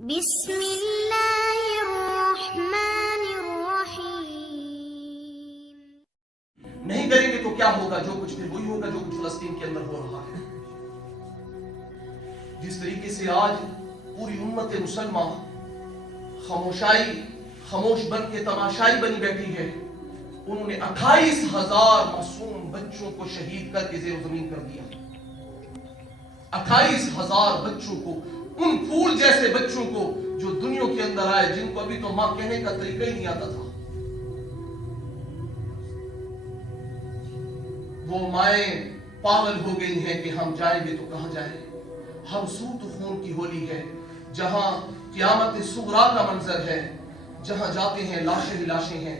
بسم اللہ الرحمن الرحیم۔ نہیں کریں گے تو کیا ہوگا؟ جو کچھ پھر وہی ہوگا جو کچھ فلسطین کے اندر ہو رہا ہے۔ جس طریقے سے آج پوری امت مسلمہ خاموش بن کے تماشائی بنی بیٹھی ہے، انہوں نے 28,000 معصوم بچوں کو شہید کر کے زیر و زمین کر دیا۔ 28,000 بچوں کو، ان پھول جیسے بچوں کو جو دنیا کے اندر آئے، جن کو ابھی تو ماں کہنے کا طریقہ ہی نہیں آتا تھا۔ وہ مائیں پاگل ہو گئی ہیں کہ ہم جائیں گے تو کہاں جائیں۔ ہم سوت خون کی ہولی ہے، جہاں قیامت صغریٰ کا منظر ہے، جہاں جاتے ہیں لاشیں ہی لاشیں ہیں،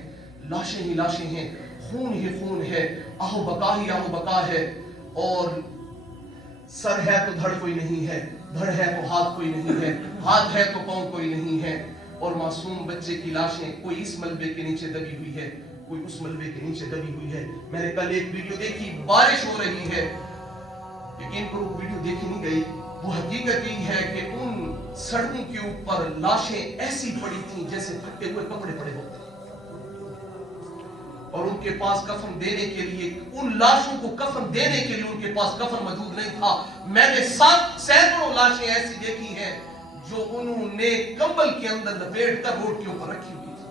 لاشیں ہی لاشیں ہیں، خون ہی خون ہے، آہو بقا ہی آہو بقا ہے، اور سر ہے تو دھڑ کوئی نہیں ہے، دھڑ ہے تو ہاتھ کوئی نہیں ہے، ہاتھ ہے تو پاؤں کوئی نہیں ہے، اور معصوم بچے کی لاشیں کوئی اس ملبے کے نیچے دبی ہوئی ہے، کوئی اس ملبے کے نیچے دبی ہوئی ہے۔ میں نے کل ایک ویڈیو دیکھی، بارش ہو رہی ہے، لیکن پر وہ ویڈیو دیکھی نہیں گئی۔ وہ حقیقت یہ ہے کہ ان سڑکوں کے اوپر لاشیں ایسی پڑی تھیں جیسے پھٹے ہوئے کپڑے پڑے ہوتے ہیں، اور ان کے پاس کفن دینے کے لیے، ان لاشوں کو کفن دینے کے لیے ان کے پاس کفن موجود نہیں تھا۔ میں نے سینکڑوں لاشیں ایسی دیکھی ہیں جو انہوں نے کمبل کے اندر لپیٹ کر روڈ کے اوپر رکھی ہوئی تھی۔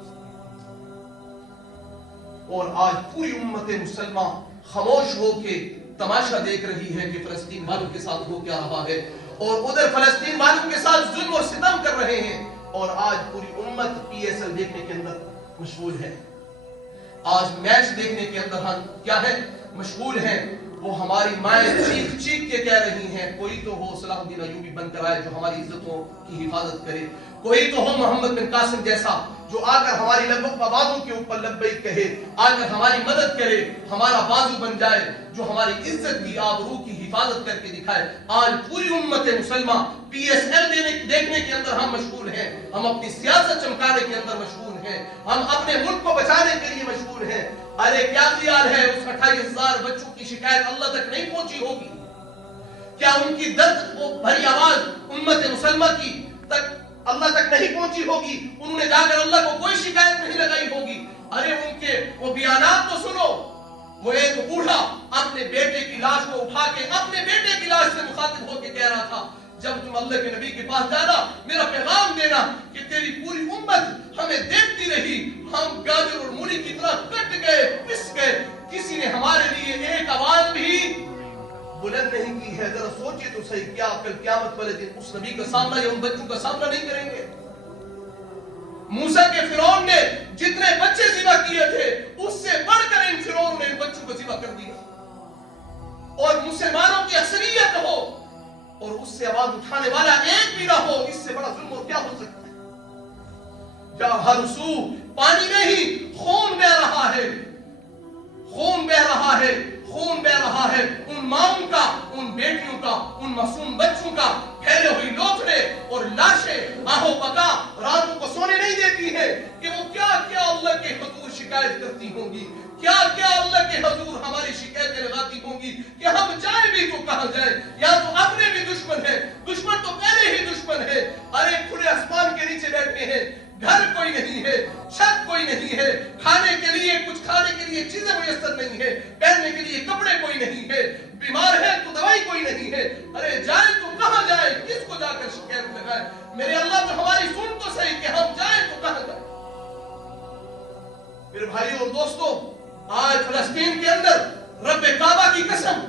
اور آج پوری امت مسلمہ خاموش ہو کے تماشا دیکھ رہی ہے کہ فلسطین والوں کے ساتھ ہو کیا رہا ہے، اور ادھر فلسطین والوں کے ساتھ ظلم اور ستم کر رہے ہیں، اور آج پوری امت پی ایس ایل دیکھنے کے اندر مشغول ہے۔ آج میچ دیکھنے کے اندر ہم کیا ہے؟ مشغول ہیں۔ وہ ہماری مائیں چیخ چیخ کے کہہ رہی ہیں، کوئی تو ہو صلاح الدین ایوبی بن کر آئے جو ہماری عزتوں کی حفاظت کرے، کوئی تو ہو محمد بن قاسم جیسا جو آ کر ہماری لبیک آبادوں کے اوپر لبیک کہے، آ کر ہماری مدد کرے، ہمارا بازو بن جائے، جو ہماری عزت کی آبرو کی حفاظت کر کے دکھائے۔ آج پوری امت مسلمہ پی ایس ایل دیکھنے کے اندر ہم مشغول ہیں، ہم اپنی سیاست چمکانے کے اندر مشغول ہیں، ہم اپنے ملک کو بچانے کے لیے مشغول ہیں۔ ارے کیا خیال ہے اس 28,000 بچوں کی شکایت اللہ تک نہیں پہنچی ہوگی؟ کیا ان کی درد کو بھری آواز امت مسلمہ کی تک اللہ تک نہیں پہنچی ہوگی؟ انہوں نے جا کر اللہ کو کوئی شکایت نہیں لگائی ہوگی؟ ارے ان کے وہ بیانات تو سنو۔ وہ ایک بوڑھا اپنے بیٹے کی لاش کو اٹھا کے اپنے بیٹے کی لاش سے مخاطب ہو کے کہہ رہا تھا، جب تم اللہ کے نبی کے پاس جانا میرا پیغام دینا کہ تیری پوری امت ہمیں دیکھتی رہی، ہم گاجر اور مولی کی طرح کٹ گئے، پس گئے، کسی نے ہمارے لیے ایک آواز بھی بلند نہیں کی ہے۔ ذرا سوچے تو صحیح، کیا کل قیامت والے دن اس نبی کا سامنا یا ان بچوں کا سامنا نہیں کریں گے؟ موسیٰ کے فرعون نے جتنے بچے ذبح کیے تھے اس سے بڑھ کر ان فرعون نے ان بچوں کو ذبح کر دیا، اور مسلمانوں کی اکثریت ہو اور اس سے آواز اٹھانے والا ایک بھی نہ ہو، اس سے بڑا ظلم اور کیا ہو سکتا ہے؟ جہاں ہر سو پانی میں ہی خون بہ رہا ہے، خون بہ رہا ہے، خون بہ رہا ہے، ان ماؤں کا، ان بیٹیوں کا، ان معصوم بچوں کا، پھیلے ہوئی لوتھڑے اور لاشیں آہو بقا راتوں کو سونے نہیں دیتی ہے کہ وہ کیا کیا اللہ کے حضور شکایت کرتی ہوں گی، کیا کیا اللہ کے حضور ہماری شکایتیں لگاتی ہوں گی کہ ہم جائیں بھی تو کہاں جائیں، یا تو اپنے بھی دشمن ہیں، دشمن تو پہلے ہی دشمن ہے۔ ارے کھلے آسمان کے نیچے بیٹھے ہیں، گھر کوئی نہیں ہے، چھت کوئی نہیں ہے، کھانے کے لیے کچھ کھانے کے لیے چیزیں میسر نہیں ہے، پہننے کے لیے کپڑے کوئی نہیں ہے، بیمار ہے تو دوائی کوئی نہیں ہے۔ ارے جائیں تو کہاں جائیں، کس کو جا کر شکایت لگائیں؟ میرے اللہ تو ہماری سن تو صحیح کہ ہم جائیں تو کہاں جائیں؟ میرے بھائی اور دوستو، آج فلسطین کے اندر رب کعبہ کی قسم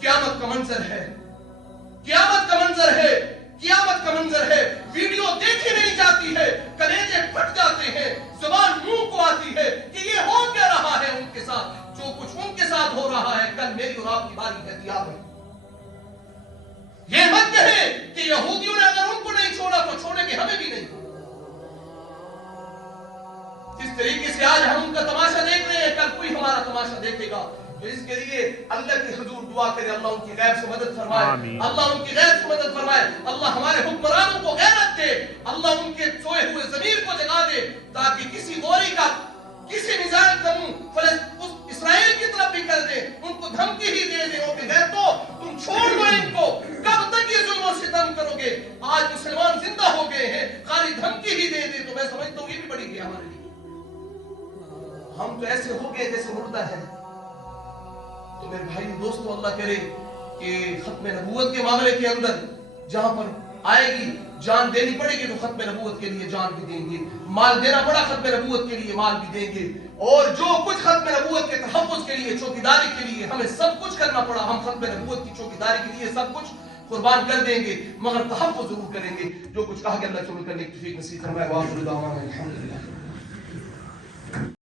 قیامت کا منظر ہے، قیامت کا منظر ہے، قیامت کا منظر ہے۔ ویڈیو دیکھی نہیں جاتی ہے، کلیجے پھٹ جاتے ہیں، زبان منہ کو آتی ہے کہ یہ ہو کیا رہا ہے ان کے ساتھ۔ جو کچھ ان کے ساتھ ہو رہا ہے کل میری اور آپ کی باری ہے دیا ہے۔ یہ مت کہیں کہ یہودیوں نے اگر ان کو نہیں چھوڑا تو چھوڑیں گے ہمیں بھی نہیں۔ جس طریقے سے آج ہم ان کا تماشا دیکھ رہے ہیں کل کوئی ہمارا تماشا دیکھے گا، تو اس کے لیے اللہ کے حضور دعا کرے، اللہ ان کی غیب سے مدد فرمائے، اللہ ان کی غیب سے مدد فرمائے، اللہ ہمارے حکمرانوں کو غیرت دے، اللہ ان کے سوئے ہوئے ضمیر کو جگا دے، تاکہ کسی غوری کا کسی میزائل کا منہ اسرائیل کی طرف بھی کر دے، ان کو دھمکی ہی دے دے اور کہ غیرتو تم چھوڑ دو ان کو، کب تک یہ ظلم و ستم کرو گے؟ آج مسلمان زندہ ہو ایسے ہو گئے جیسے مردہ ہے. تو میرے بھائیو دوستو اللہ کرے کہ ختم نبوت کے معاملے کے اندر جہاں پر آئے گی جان دینی پڑے گی تو ختم نبوت کے لیے جان بھی دیں گے, مال دینا پڑا ختم نبوت کے لیے مال بھی دیں گے, اور جو کچھ ختم نبوت کے تحفظ کے لیے چوکیداری کے لیے ہمیں سب کچھ کرنا پڑا ہم ختم نبوت کی چوکیداری کے لیے سب کچھ قربان کر دیں گے, مگر تحفظ ضرور کریں گے. جو کچھ کہا کہ اللہ کے عمل کرنے کی توفیق نصیب فرمائے. وآخر دعوانا الحمدللہ.